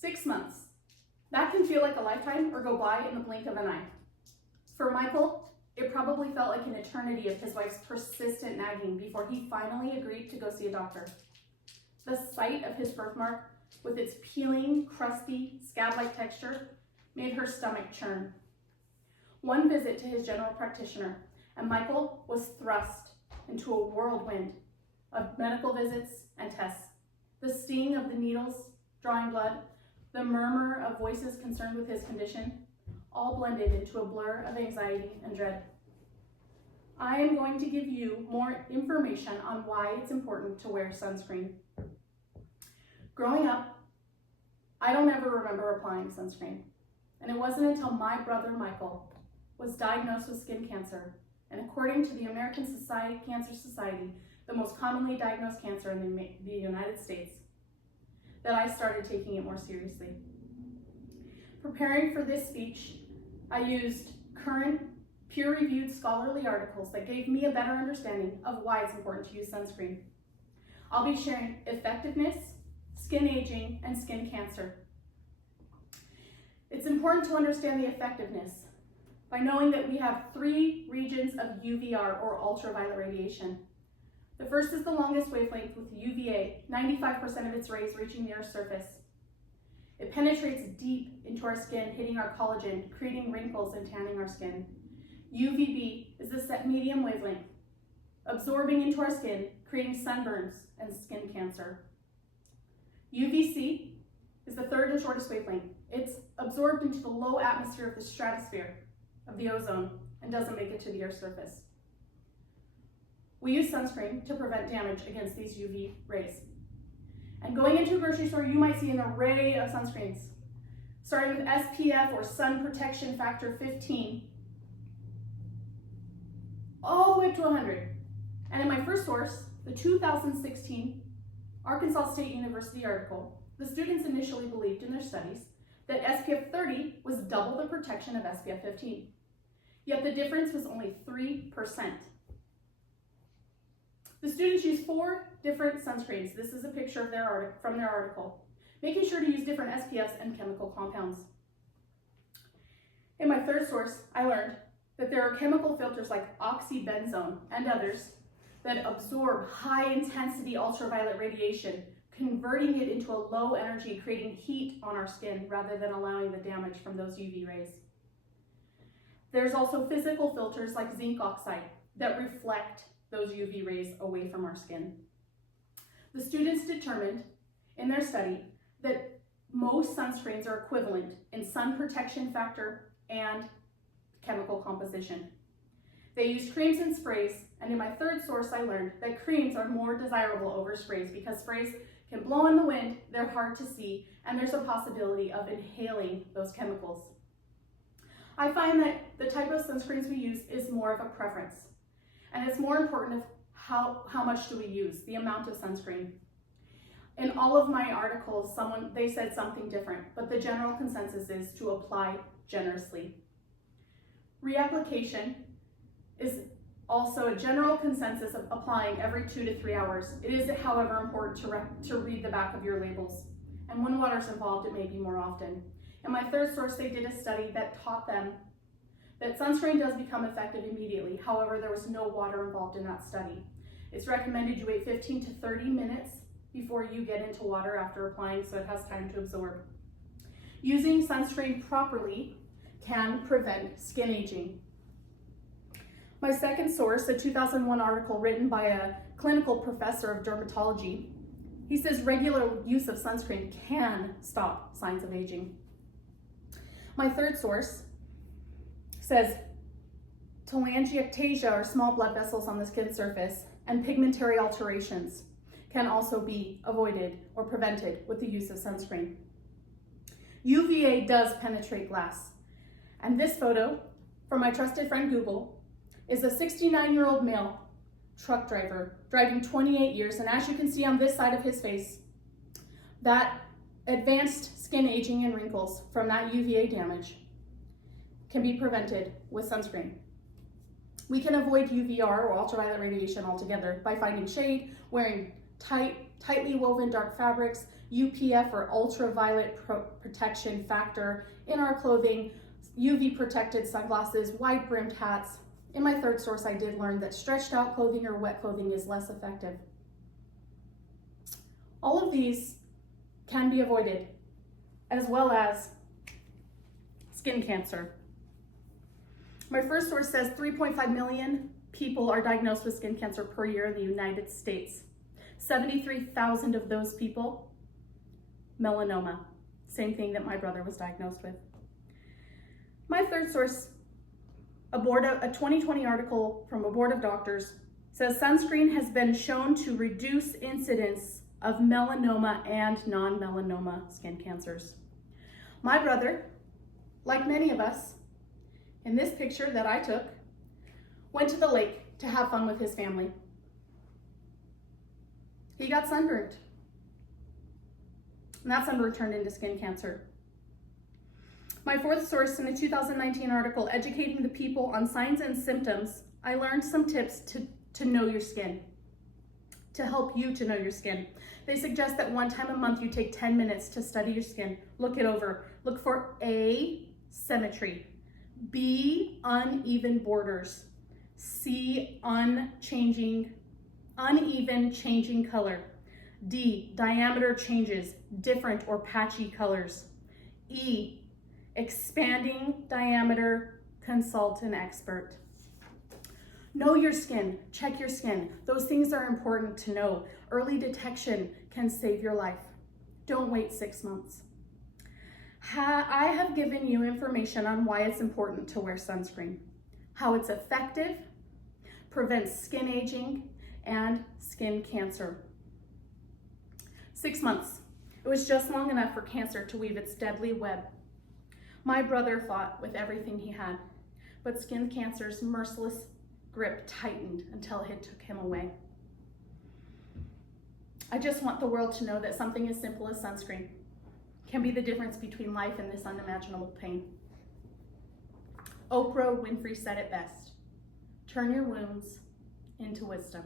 6 months. That can feel like a lifetime or go by in the blink of an eye. For Michael, it probably felt like an eternity of his wife's persistent nagging before he finally agreed to go see a doctor. The sight of his birthmark, with its peeling, crusty, scab-like texture, made her stomach churn. One visit to his general practitioner, and Michael was thrust into a whirlwind of medical visits and tests. The sting of the needles drawing blood, the murmur of voices concerned with his condition, all blended into a blur of anxiety and dread. I am going to give you more information on why it's important to wear sunscreen. Growing up, I don't ever remember applying sunscreen, and it wasn't until my brother Michael was diagnosed with skin cancer, and according to the American Cancer Society, the most commonly diagnosed cancer in the United States, that I started taking it more seriously. Preparing for this speech, I used current peer-reviewed scholarly articles that gave me a better understanding of why it's important to use sunscreen. I'll be sharing effectiveness, skin aging, and skin cancer. It's important to understand the effectiveness by knowing that we have 3 regions of UVR, or ultraviolet radiation. The first is the longest wavelength with UVA, 95% of its rays reaching the Earth's surface. It penetrates deep into our skin, hitting our collagen, creating wrinkles and tanning our skin. UVB is the set medium wavelength, absorbing into our skin, creating sunburns and skin cancer. UVC is the third and shortest wavelength. It's absorbed into the low atmosphere of the stratosphere of the ozone and doesn't make it to the Earth's surface. We use sunscreen to prevent damage against these UV rays. And going into a grocery store, you might see an array of sunscreens, starting with SPF, or sun protection factor 15, all the way up to 100. And in my first source, the 2016 Arkansas State University article, the students initially believed in their studies that SPF 30 was double the protection of SPF 15. Yet the difference was only 3%. The students used 4 different sunscreens. This is a picture of from their article, making sure to use different SPFs and chemical compounds. In my third source, I learned that there are chemical filters like oxybenzone and others that absorb high-intensity ultraviolet radiation, converting it into a low energy, creating heat on our skin rather than allowing the damage from those UV rays. There's also physical filters like zinc oxide that reflect those UV rays away from our skin. The students determined in their study that most sunscreens are equivalent in sun protection factor and chemical composition. They used creams and sprays, and in my third source I learned that creams are more desirable over sprays because sprays can blow in the wind, they're hard to see, and there's a possibility of inhaling those chemicals. I find that the type of sunscreens we use is more of a preference, and it's more important of how much do we use, the amount of sunscreen. In all of my articles, they said something different, but the general consensus is to apply generously. Reapplication is also a general consensus of applying every 2 to 3 hours. It is, however, important to read the back of your labels. And when water's involved, it may be more often. In my third source, they did a study that taught them that sunscreen does become effective immediately. However, there was no water involved in that study. It's recommended you wait 15 to 30 minutes before you get into water after applying so it has time to absorb. Using sunscreen properly can prevent skin aging. My second source, a 2001 article written by a clinical professor of dermatology, he says regular use of sunscreen can stop signs of aging. My third source says telangiectasia, or small blood vessels on the skin surface, and pigmentary alterations can also be avoided or prevented with the use of sunscreen. UVA does penetrate glass, and this photo from my trusted friend Google is a 69-year-old male truck driver driving 28 years, and as you can see on this side of his face, that advanced skin aging and wrinkles from that UVA damage can be prevented with sunscreen. We can avoid UVR, or ultraviolet radiation, altogether by finding shade, wearing tightly woven dark fabrics, UPF or ultraviolet protection factor in our clothing, UV protected sunglasses, wide brimmed hats. In my third source, I did learn that stretched out clothing or wet clothing is less effective. All of these can be avoided, as well as skin cancer. My first source says 3.5 million people are diagnosed with skin cancer per year in the United States. 73,000 of those people, melanoma, same thing that my brother was diagnosed with. My third source, a 2020 article from a board of doctors, says sunscreen has been shown to reduce incidence of melanoma and non-melanoma skin cancers. My brother, like many of us, in this picture that I took, went to the lake to have fun with his family. He got sunburned, and that sunburn turned into skin cancer. My fourth source, in a 2019 article, Educating the People on Signs and Symptoms, I learned some tips to know your skin, to help you to know your skin. They suggest that one time a month you take 10 minutes to study your skin, look it over. Look for A, symmetry, B, uneven borders, C, uneven changing color, D, diameter changes, different or patchy colors, E, expanding diameter, consult an expert. Know your skin, check your skin. Those things are important to know. Early detection can save your life. Don't wait 6 months. I have given you information on why it's important to wear sunscreen, how it's effective, prevents skin aging, and skin cancer. 6 months. It was just long enough for cancer to weave its deadly web. My brother fought with everything he had, but skin cancer's merciless grip tightened until it took him away. I just want the world to know that something as simple as sunscreen can be the difference between life and this unimaginable pain. Oprah Winfrey said it best: turn your wounds into wisdom.